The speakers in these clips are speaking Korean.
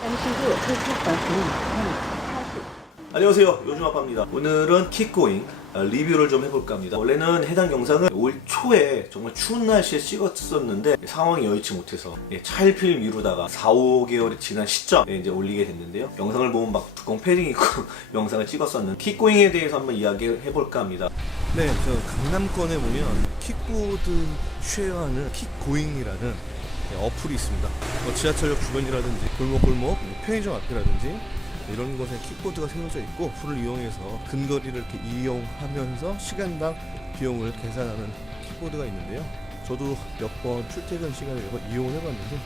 잠시 후 도착 버스는 40. 안녕하세요, 요즘 아빠입니다. 오늘은 킥고잉 리뷰를 좀 해볼까 합니다. 원래는 해당 영상을 올 초에 정말 추운 날씨에 찍었었는데 상황이 여의치 못해서 차일피일 미루다가 4, 5개월이 지난 시점에 이제 올리게 됐는데요. 영상을 보면 막 두꺼운 패딩 입고 영상을 찍었었는 킥고잉에 대해서 한번 이야기해볼까 합니다. 네, 저 강남권에 보면 킥보드 쉐어하는 킥고잉이라는 어플이 있습니다. 지하철역 주변이라든지 골목골목, 편의점 앞이라든지 이런 곳에 킥보드가 세워져 있고 어플을 이용해서 근거리를 이렇게 이용하면서 시간당 비용을 계산하는 킥보드가 있는데요. 저도 몇 번 출퇴근 시간에 몇 번 이용을 해봤는데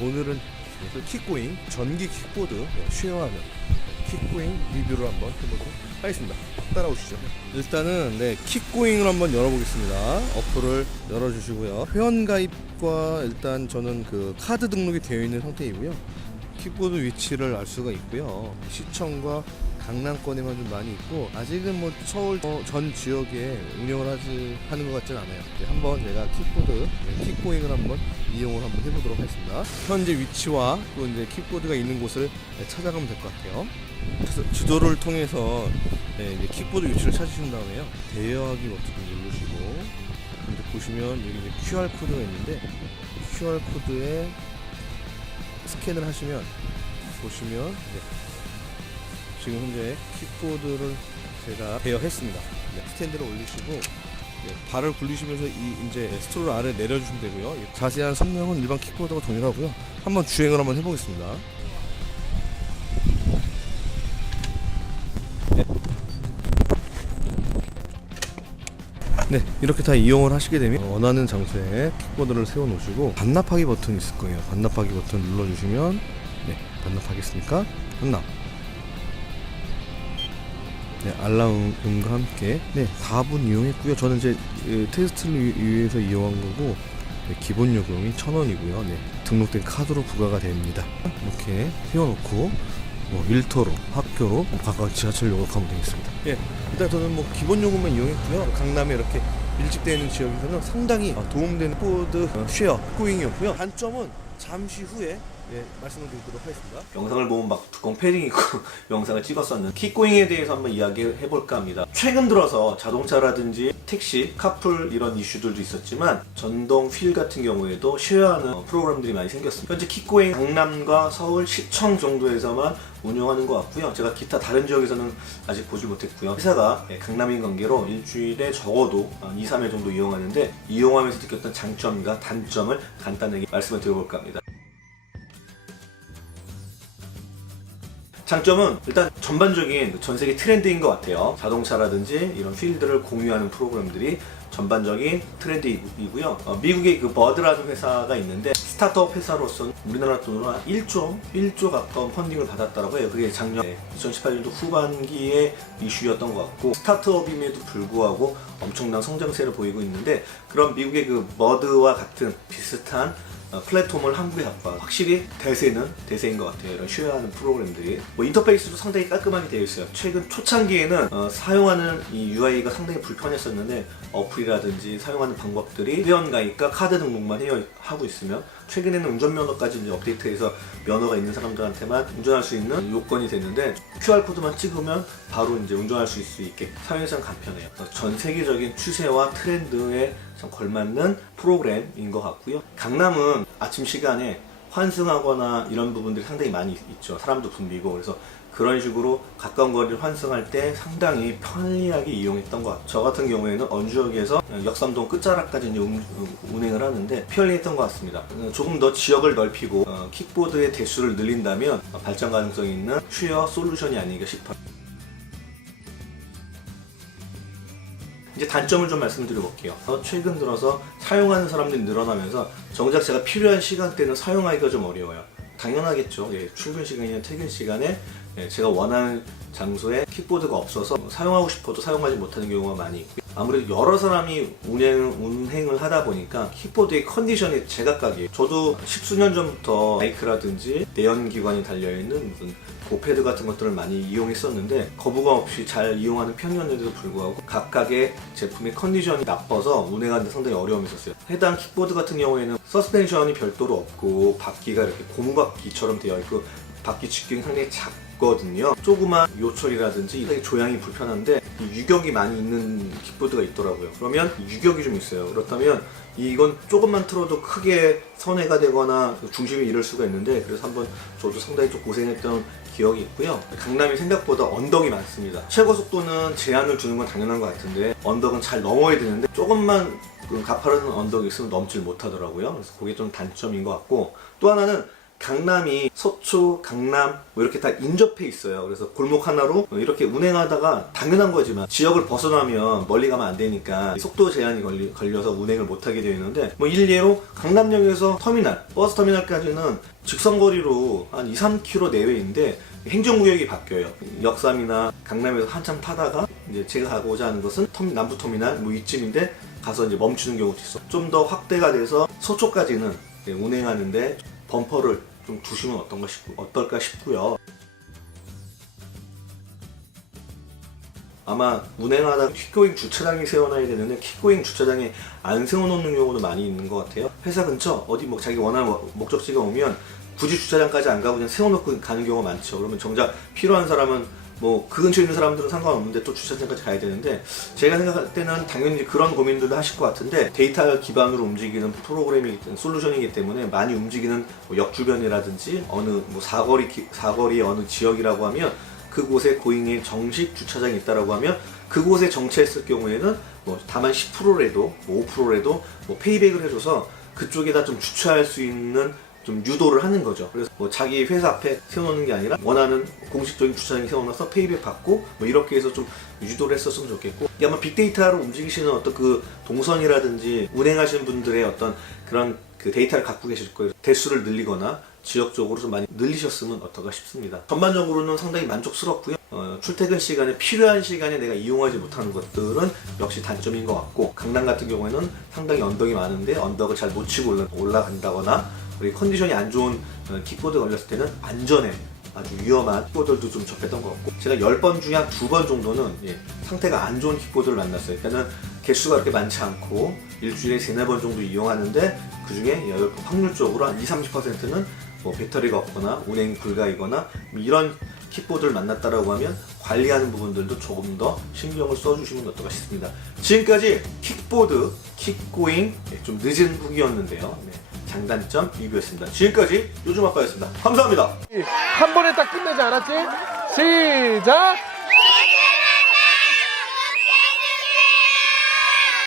오늘은 그 킥고잉 전기 킥보드 쉐어하는 킥고잉 리뷰를 한번 해보도록 하겠습니다. 따라오시죠. 일단은 킥고잉을 한번 열어보겠습니다. 어플을 열어주시고요. 회원가입과 일단 저는 그 카드 등록이 되어 있는 상태이고요. 킥보드 위치를 알 수가 있고요. 시청과 강남권에만 좀 많이 있고 아직은 뭐 서울 전 지역에 운영을 하는 것 같지는 않아요. 한번 제가 킥고잉을 한번 이용을 한번 해보도록 하겠습니다. 현재 위치와 또 이제 킥보드가 있는 곳을 찾아가면 될 것 같아요. 그래서 지도를 통해서 이제 킥보드 위치를 찾으신 다음에요. 대여하기 버튼을 누르시고 이제 보시면 여기 이제 QR 코드가 있는데 QR 코드에 스캔을 하시면 보시면 지금 현재 킥보드를 제가 대여했습니다. 스탠드를 올리시고 발을 굴리시면서 이제 스트롤 아래 내려주시면 되고요. 자세한 설명은 일반 킥보드와 동일하고요. 한번 주행을 한번 해보겠습니다. 네, 이렇게 다 이용을 하시게 되면 원하는 장소에 킥보드를 세워 놓으시고 반납하기 버튼이 있을 거예요. 반납하기 버튼 눌러주시면 반납하겠습니까? 반납. 알람음과 함께 4분 이용했고요. 저는 이제 테스트를 위해서 이용한 거고 기본 요금이 1,000원이고요. 등록된 카드로 부과가 됩니다. 이렇게 세워놓고 일터로, 학교로, 가까운 지하철역으로 가면 되겠습니다. 일단 저는 기본 요금만 이용했고요. 강남에 이렇게 밀집되어 있는 지역에서는 상당히 도움되는 킥보드 쉐어 킥고잉이었고요. 단점은 잠시 후에 말씀을 드리도록 하겠습니다. 영상을 보면 막 두꺼운 패딩 입고 영상을 찍었었는 킥고잉에 대해서 한번 이야기해볼까 합니다. 최근 들어서 자동차라든지 택시, 카풀 이런 이슈들도 있었지만 전동 휠 같은 경우에도 쉐어하는 프로그램들이 많이 생겼습니다. 현재 킥고잉 강남과 서울 시청 정도에서만 운영하는 것 같고요. 제가 기타 다른 지역에서는 아직 보지 못했고요. 회사가 강남인 관계로 일주일에 적어도 2, 3회 정도 이용하는데 이용하면서 느꼈던 장점과 단점을 간단하게 말씀을 드려볼까 합니다. 장점은 일단 전반적인 전 세계 트렌드인 것 같아요. 자동차라든지 이런 필드를 공유하는 프로그램들이 전반적인 트렌드이고요. 미국의 그 버드라는 회사가 있는데 스타트업 회사로서는 우리나라 돈으로 한 1조 가까운 펀딩을 받았다고 해요. 그게 작년 2018년도 후반기에 이슈였던 것 같고 스타트업임에도 불구하고 엄청난 성장세를 보이고 있는데 그런 미국의 그 버드와 같은 비슷한 플랫폼을 한국에 잡아 확실히 대세인 것 같아요. 이런 쉐어하는 프로그램들이 인터페이스도 상당히 깔끔하게 되어 있어요. 최근 초창기에는 사용하는 이 UI가 상당히 불편했었는데 어플이라든지 사용하는 방법들이 회원가입과 카드 등록만 하고 있으면 최근에는 운전면허까지 이제 업데이트해서 면허가 있는 사람들한테만 운전할 수 있는 요건이 됐는데 QR코드만 찍으면 바로 이제 운전할 수 있게 사용상 간편해요. 전 세계적인 추세와 트렌드에 참 걸맞는 프로그램인 것 같고요. 강남은 아침 시간에 환승하거나 이런 부분들이 상당히 많이 있죠. 사람도 붐비고 그래서 그런 식으로 가까운 거리를 환승할 때 상당히 편리하게 이용했던 것 같아요. 저 같은 경우에는 언주역에서 역삼동 끝자락까지 이제 운행을 하는데 편리했던 것 같습니다. 조금 더 지역을 넓히고 킥보드의 대수를 늘린다면 발전 가능성이 있는 쉐어 솔루션이 아닌가 싶어요. 이제 단점을 좀 말씀드려 볼게요. 최근 들어서 사용하는 사람들이 늘어나면서 정작 제가 필요한 시간대는 사용하기가 좀 어려워요. 당연하겠죠. 출근 시간이나 퇴근 시간에 제가 원하는 장소에 킥보드가 없어서 사용하고 싶어도 사용하지 못하는 경우가 많이 있고요. 아무래도 여러 사람이 운행을 하다 보니까 킥보드의 컨디션이 제각각이에요. 저도 십수년 전부터 바이크라든지 내연기관이 달려있는 무슨 고패드 같은 것들을 많이 이용했었는데 거부감 없이 잘 이용하는 편이었는데도 불구하고 각각의 제품의 컨디션이 나빠서 운행하는데 상당히 어려움이 있었어요. 해당 킥보드 같은 경우에는 서스펜션이 별도로 없고 바퀴가 이렇게 고무바퀴처럼 되어 있고 바퀴 직경이 상당히 작거든요. 조그만 요철이라든지 상당히 조향이 불편한데 이 유격이 많이 있는 킥보드가 있더라고요. 그러면 유격이 좀 있어요. 그렇다면 이건 조금만 틀어도 크게 선회가 되거나 중심이 잃을 수가 있는데, 그래서 한번 저도 상당히 좀 고생했던 기억이 있고요. 강남이 생각보다 언덕이 많습니다. 최고 속도는 제한을 두는 건 당연한 것 같은데 언덕은 잘 넘어야 되는데 조금만 가파른 언덕이 있으면 넘질 못하더라고요. 그래서 그게 좀 단점인 것 같고, 또 하나는 강남이 서초, 강남 뭐 이렇게 다 인접해 있어요. 그래서 골목 하나로 이렇게 운행하다가 당연한 거지만 지역을 벗어나면 멀리 가면 안 되니까 속도 제한이 걸려서 운행을 못하게 되어 있는데, 뭐 일례로 강남역에서 터미널, 버스 터미널까지는 직선거리로 한 2, 3km 내외인데 행정구역이 바뀌어요. 역삼이나 강남에서 한참 타다가 이제 제가 가고자 하는 것은 남부터미널 뭐 이쯤인데 가서 이제 멈추는 경우도 있어. 좀 더 확대가 돼서 서초까지는 운행하는데 범퍼를 좀 두시면 어떨까 싶고요. 아마 운행하다 킥고잉 주차장에 세워놔야 되는데 킥고잉 주차장에 안 세워놓는 경우도 많이 있는 것 같아요. 회사 근처 어디 뭐 자기 원하는 목적지가 오면 굳이 주차장까지 안 가고 그냥 세워놓고 가는 경우가 많죠. 그러면 정작 필요한 사람은 뭐 그 근처에 있는 사람들은 상관없는데 또 주차장까지 가야 되는데, 제가 생각할 때는 당연히 그런 고민들도 하실 것 같은데 데이터 기반으로 움직이는 솔루션이기 때문에 많이 움직이는 뭐 역 주변이라든지 어느 뭐 사거리 어느 지역이라고 하면 그곳에 고잉의 정식 주차장이 있다라고 하면 그곳에 정차했을 경우에는 뭐 다만 10%라도 뭐 5%라도 뭐 페이백을 해줘서 그쪽에다 좀 주차할 수 있는 좀 유도를 하는 거죠. 그래서 뭐 자기 회사 앞에 세워놓는 게 아니라 원하는 공식적인 주차장에 세워놔서 페이백 받고 뭐 이렇게 해서 좀 유도를 했었으면 좋겠고, 이게 아마 빅데이터로 움직이시는 어떤 그 동선이라든지 운행하시는 분들의 어떤 그런 그 데이터를 갖고 계실 거예요. 대수를 늘리거나 지역적으로 좀 많이 늘리셨으면 어떨까 싶습니다. 전반적으로는 상당히 만족스럽고요. 출퇴근 시간에 필요한 시간에 내가 이용하지 못하는 것들은 역시 단점인 것 같고, 강남 같은 경우에는 상당히 언덕이 많은데 언덕을 잘 못 치고 올라간다거나 우리 컨디션이 안 좋은 킥보드 걸렸을 때는 안전에 아주 위험한 킥보드들도 좀 접했던 것 같고, 제가 10번 중에 한 2번 정도는 상태가 안 좋은 킥보드를 만났어요. 그러니까 개수가 그렇게 많지 않고 일주일에 3-4번 정도 이용하는데 그 중에 확률적으로 한 20-30%는 뭐 배터리가 없거나 운행 불가이거나 이런 킥보드를 만났다라고 하면 관리하는 부분들도 조금 더 신경을 써주시면 어떨까 싶습니다. 지금까지 킥보드, 킥고잉 좀 늦은 후기였는데요. 장단점 리뷰였습니다. 지금까지 요즘 아빠였습니다. 감사합니다. 한 번에 딱 끝내지 않았지? 시작!